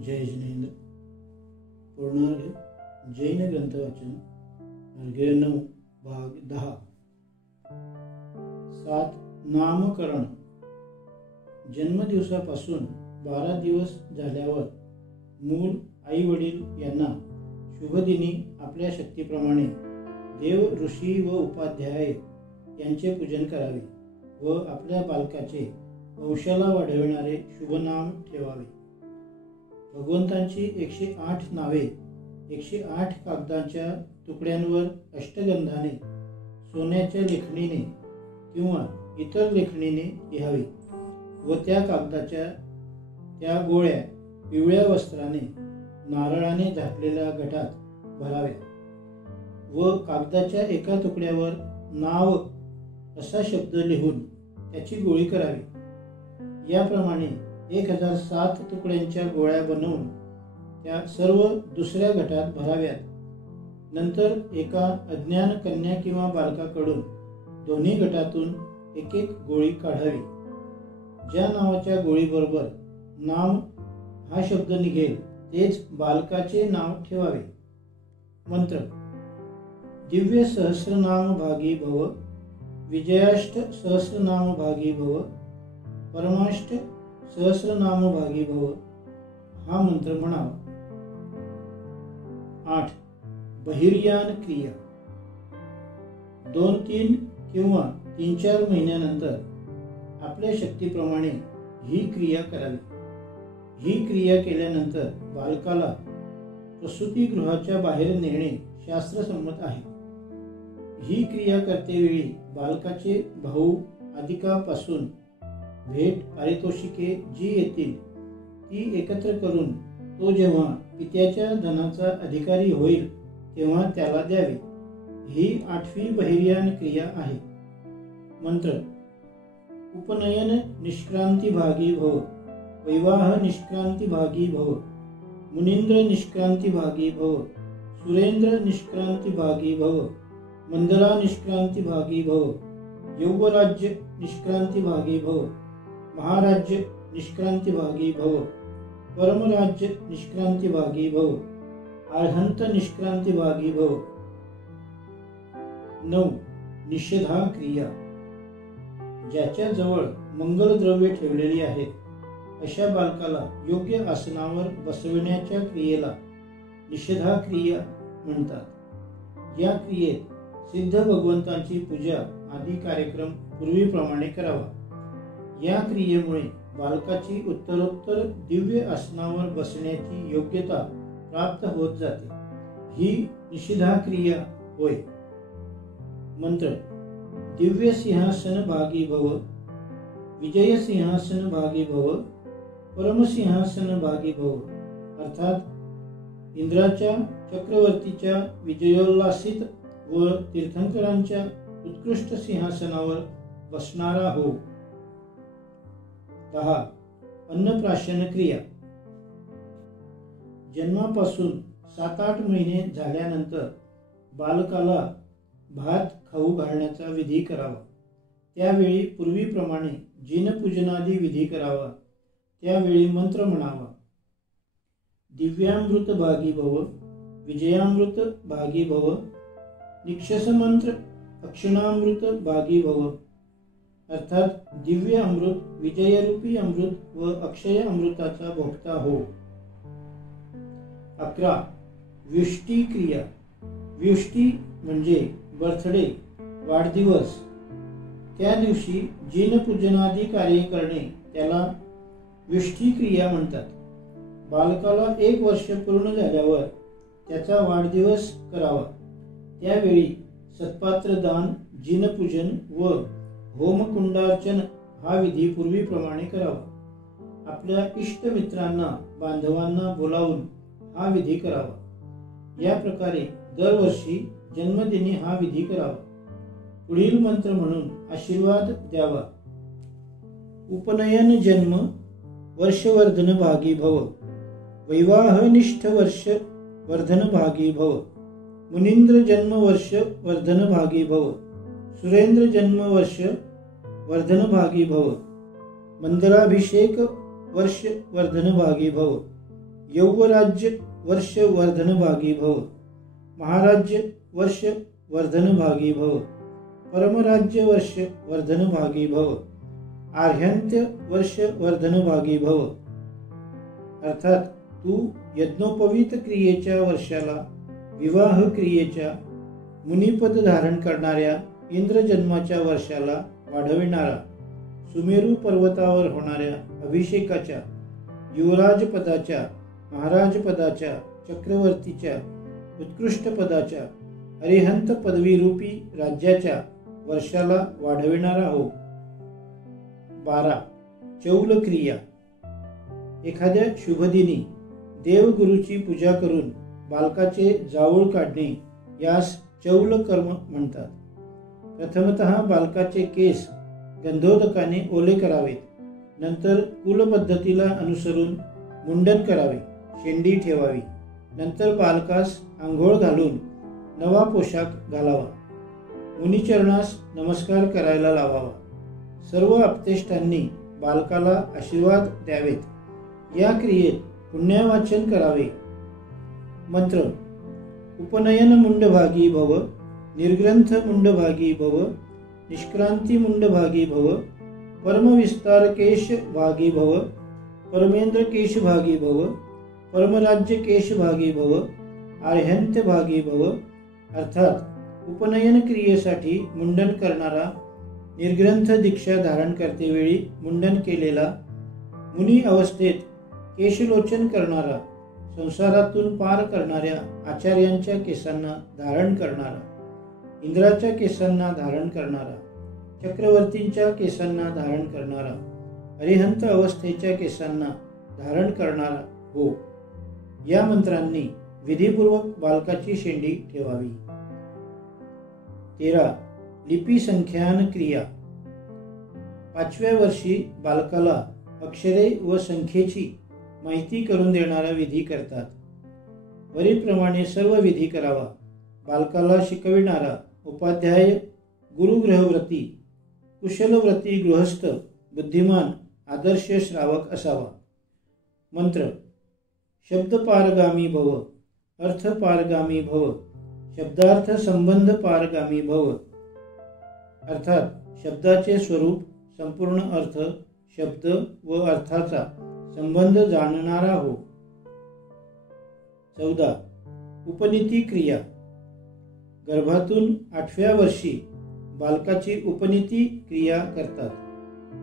जय जिनेंद्र. पूर्णार्घ जैन ग्रंथ वाचन अर्घ्य 9 भाग 10. 7. नामकरण. जन्मदिवसापासून 12 दिवस झाल्यावर मूल आई वडील यांना शुभदिनी आपल्या शक्तीप्रमाणे देव, ऋषी व उपाध्याय यांचे पूजन करावे व आपल्या बालकाचे वंशाला वाढविणारे शुभनाम ठेवावे. भगवंतांची 108 नावे 108 कागदाच्या तुकड्यांवर अष्टगंधाने, सोन्याच्या लेखणीने किंवा इतर लेखणीने लिहावी व त्या कागदाच्या त्या गोळ्या पिवळ्या वस्त्राने नारळाने झाकलेल्या घटात भराव्या व कागदाच्या एका तुकड्यावर नाव असा शब्द लिहून त्याची गोळी करावी. याप्रमाणे 1007 तुकड्यांच्या गोळ्या बनवून त्या सर्व दुसऱ्या घटात भराव्यात. नंतर एका अज्ञान कन्या किंवा बालकाकडून दोन्ही घटातून एक एक गोळी काढावी. ज्या नावाच्या गोळीबरोबर नाम हा शब्द निघेल तेच बालकाचे नाव ठेवावे. मंत्र. दिव्य सहस्रनाम भागी भव, विजयाष्ट सहस्रनाम भागी भव, परमाष्ट सहस्रनाम भागी भव हा मंत्र म्हणावा. 8. बहिर्यान क्रिया. 2-3 किंवा 3-4 महिन्यानंतर आपल्या शक्तीप्रमाणे ही क्रिया करावी. ही क्रिया केल्यानंतर बालकाला प्रसूतिगृहाच्या बाहेर नेणे शास्त्रसंमत आहे. ही क्रिया करतेवेळी बालकाचे भाऊ आदिकापासून भेट पारितोषिके जी येतील ती एकत्र करून तो जेव्हा पित्याच्या धनाचा अधिकारी होईल तेव्हा त्याला द्यावे. ही 8वी बहिर्यान क्रिया आहे. मंत्र. उपनयन निष्क्रांती भागी भव, वैवाह निष्क्रांती भागी भव, मुनींद्र निष्क्रांती भागी भव, सुरेंद्र निष्क्रांती भागी भव, मंदरा निष्क्रांती भागी भव, यौवराज्य निष्क्रांती भागी भव, महाराज्य निष्क्रांती भागी भव, परमराज्य निष्क्रांती भागी भव, अर्हंत निष्क्रांती भागी भव. 9. निषेधा क्रिया. ज्याच्या जवळ मंगल द्रव्य ठेवलेली आहेत अशा बालकाला योग्य आसनावर बसविण्याच्या क्रियेला निषेधा क्रिया म्हणतात. या क्रियेत सिद्ध भगवंतांची पूजा आदी कार्यक्रम पूर्वीप्रमाणे करावा. या क्रियेमुळे बालकाची उत्तरोत्तर दिव्य आसनावर बसण्याची योग्यता प्राप्त होत जाते. ही निषेधा क्रिया होय. मंत्र. दिव्य सिंहासन भागी भव, विजय सिंहासन भागी भव, परमसिंहासन भागी भव. अर्थात इंद्राच्या चक्रवर्तीच्या विजयोल्लासित व तीर्थंकरांच्या उत्कृष्ट सिंहासनावर बसणारा हो. 10. अन्नप्राशन क्रिया. जन्मापासून 7-8 महिने झाल्यानंतर बालकाला भात खाऊ घालण्याचा विधी करावा. त्यावेळी पूर्वीप्रमाणे जिनपूजनादी विधी करावा. त्यावेळी मंत्र म्हणावा. दिव्यामृत भागी भव, विजयामृत भागी भव, निक्षस मंत्र अक्षणामृत भागी भव. अर्थात दिव्य अमृत, विजयरूपी अमृत व अक्षय अमृताचा भोक्ता हो. 11. व्युष्टी क्रिया. व्युष्टी म्हणजे बर्थडे, वाढदिवस. त्या दिवशी जिनपूजनादी कार्य करणे त्याला व्युष्टी क्रिया म्हणतात. बालकाला 1 वर्ष पूर्ण झाल्यावर त्याचा वाढदिवस करावा. त्यावेळी सत्पात्रदान, जिनपूजन व होमकुंडार्चन हा विधी पूर्वीप्रमाणे करावा. आपल्या इष्टमित्रांना, बांधवांना बोलावून हा विधी करावा. या प्रकारे दरवर्षी जन्मदिनी हा विधी करावा. पुढील मंत्र म्हणून आशीर्वाद द्यावा. उपनयन जन्म वर्षवर्धन भागी भव, वैवाह निष्ठ वर्ष वर्धन भागी भव, मुनींद्र जन्म वर्ष वर्धन भागी भव, सुरेंद्र जन्म वर्ष वर्धन भागी भव, मंदराभिषेक वर्ष वर्धन भागी भव, यौवराज्य वर्ष वर्धन भागी भव, महाराज्य वर्ष वर्धन भागी भव, परमराज्य वर्ष वर्धन भागी भव, आर्ह्यंत्य वर्ष वर्धन भागी भव। अर्थात तू यज्ञोपवीत क्रियेच्या वर्षाला, विवाह क्रियेच्या, मुनिपद धारण करणाऱ्या इंद्रजन्माच्या वर्षाला वाढविणारा, सुमेरू पर्वतावर होणाऱ्या अभिषेकाच्या, युवराज पदाच्या, महाराज पदाच्या, चक्रवर्तीच्या, उत्कृष्ट पदाच्या, अरिहंत पदवीरूपी राज्याच्या वर्षाला वाढविणारा हो। 12. चौल क्रिया। एखाद्या शुभदिनी देवगुरूची पूजा करून बालकाचे जावळ काढणे यास चौल कर्म म्हणतात। प्रथमतः बालकाचे केस गंधोदकाने ओले करावेत, नंतर कुलपद्धतीला अनुसरून मुंडन करावे, शेंडी ठेवावी, नंतर बालकास आंघोळ घालून नवा पोशाख घालावा, मुनिचरणास नमस्कार करायला लावावा, सर्व आप्तेष्टांनी बालकाला आशीर्वाद द्यावेत। या क्रियेत पुण्यवाचन करावे। मंत्र: उपनयन मुंडभागी भव, निर्ग्रंथ मुंडभागी भव, निष्क्रांती मुंडभागी भव, परमविस्तार केश भागी भव, परमेंद्र केश भागी भव, परमराज्य केश भागी भव, आर्ह्यंत्य भागी भव। अर्थात उपनयन क्रियेसाठी मुंडन करणारा, निर्ग्रंथ दीक्षा धारण करतेवेळी मुंडन केलेला, मुनी अवस्थेत केशलोचन करणारा, संसारातून पार करणाऱ्या आचार्यांच्या केसांना धारण करणारा, इंद्राच्या केसांना धारण करणारा, चक्रवर्तींच्या केसांना धारण करणारा, अरिहंत अवस्थेच्या केसांना धारण करणारा हो। या मंत्रांनी विधिपूर्वक बालकाची शेंडी ठेवावी। 13. लिपी संख्यान क्रिया। 5व्या वर्षी बालकाला अक्षरे व संख्येची माहिती करून देणारा विधी करतात। वरीलप्रमाणे सर्व विधी करावा। बालकाला शिकविणारा उपाध्याय गुरुग्रहव्रती, कुशलव्रती गृहस्थ, बुद्धिमान, आदर्श श्रावक असावा। मंत्र: शब्द पारगामी भव, अर्थ पारगामी भव, शब्दार्थ संबंध पारगामी भव। अर्थात शब्दाचे स्वरूप, संपूर्ण अर्थ, शब्द व अर्थाचा संबंध जाणणारा हो। 14. उपनीती क्रिया। गर्भातून 8व्या वर्षी बालकाची उपनीती क्रिया करतात।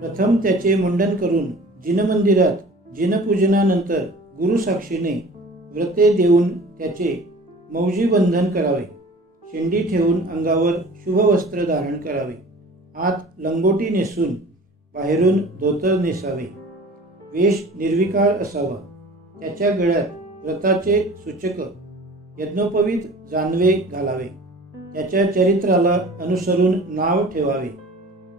प्रथम त्याचे मुंडन करून जिनमंदिरात जिनपूजनानंतर गुरुसाक्षीने व्रते देऊन त्याचे मौजी बंधन करावे, शेंडी ठेवून अंगावर शुभ वस्त्र धारण करावे, आत लंगोटी नेसून बाहेरून धोतर नेसावे, वेश निर्विकार असावा, त्याच्या गळ्यात व्रताचे सूचक यज्ञोपवीत जानवे घालावे, त्याच्या चरित्राला अनुसरून नाव ठेवावे,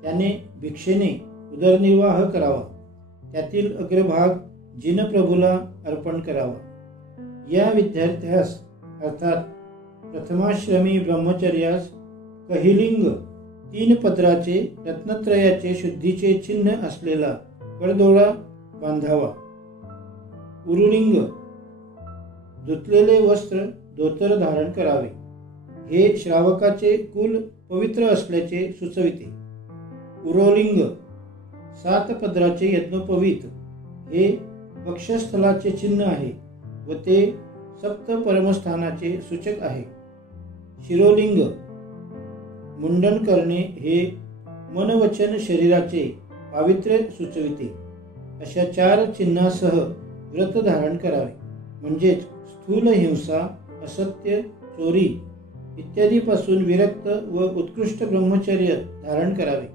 त्याने भिक्षेने उदरनिर्वाह करावा, त्यातील अग्रभाग जिनप्रभूला अर्पण करावा। या विद्यार्थ्यास अर्थात प्रथमाश्रमी ब्रह्मचर्यास कहिलिंग 3 पदराचे रत्नत्रयाचे शुद्धीचे चिन्ह असलेला कडदोरा बांधावा। उरुलिंग धुतलेले वस्त्र धोतर धारण करावे, हे श्रावकाचे कुल पवित्र असल्याचे सुचविते। उरोलिंग 7 पदराचे यज्ञोपवीत, हे वक्षस्थलाचे चिन्ह आहे व ते सप्त परमस्थानाचे सूचक आहे। शिरोलिंग मुंडन करणे, हे मनवचन शरीराचे पावित्र्य सुचविते। अशा 4 चिन्हासह व्रत धारण करावे, म्हणजेच स्थूल हिंसा, असत्य, चोरी इत्यादीपासून विरक्त व उत्कृष्ट ब्रह्मचर्य धारण करावे।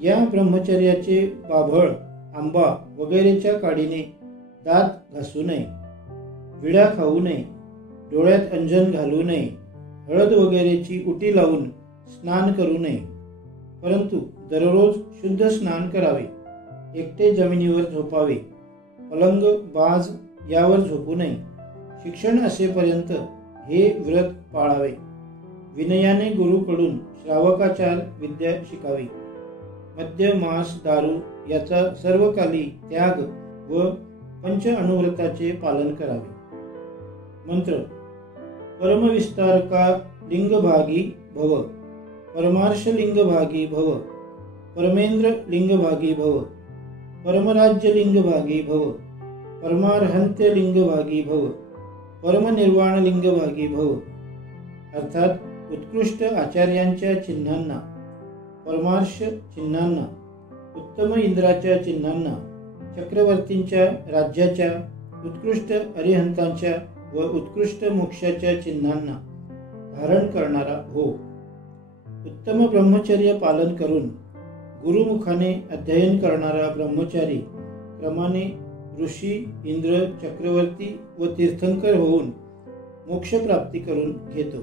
या ब्रह्मचर्याचे बाभळ, आंबा वगैरेच्या काडीने दात घासू नये, विडा खाऊ नये, डोळ्यात अंजन घालू नये, हळद वगैरेची उटी लावून स्नान करू नये, परंतु दररोज शुद्ध स्नान करावे, एकटे जमिनीवर झोपावे, पलंग, बाज यावर झोपू नये, शिक्षण असेपर्यंत हे व्रत पाळावे, विनयाने गुरुकडून श्रावकाचार विद्या शिकावी, मद्य, मांस, दारू याचा सर्वकाली त्याग व पंच अनुव्रताचे पालन करावे. मंत्र. परमविस्तारका लिंगभागी भव, परमार्श लिंगभागी भव, परमेंद्र लिंगभागी भव, परमराज्य लिंगभागी भव, परमार्हंत्य लिंगभागी भव, परमनिर्वाण लिंगभागी भव. अर्थात उत्कृष्ट आचार्यांच्या चिन्हांना, परमार्श चिन्हांना, उत्तम इंद्राच्या चिन्हांना, चक्रवर्तींच्या राज्याच्या, उत्कृष्ट अरिहंतांच्या व उत्कृष्ट मोक्षाच्या चिन्हांना धारण करणारा हो. उत्तम ब्रह्मचर्य पालन करून गुरुमुखाने अध्ययन करणारा ब्रह्मचारी क्रमाने ऋषी, इंद्र, चक्रवर्ती व तीर्थंकर होऊन मोक्षप्राप्ती करून घेतो.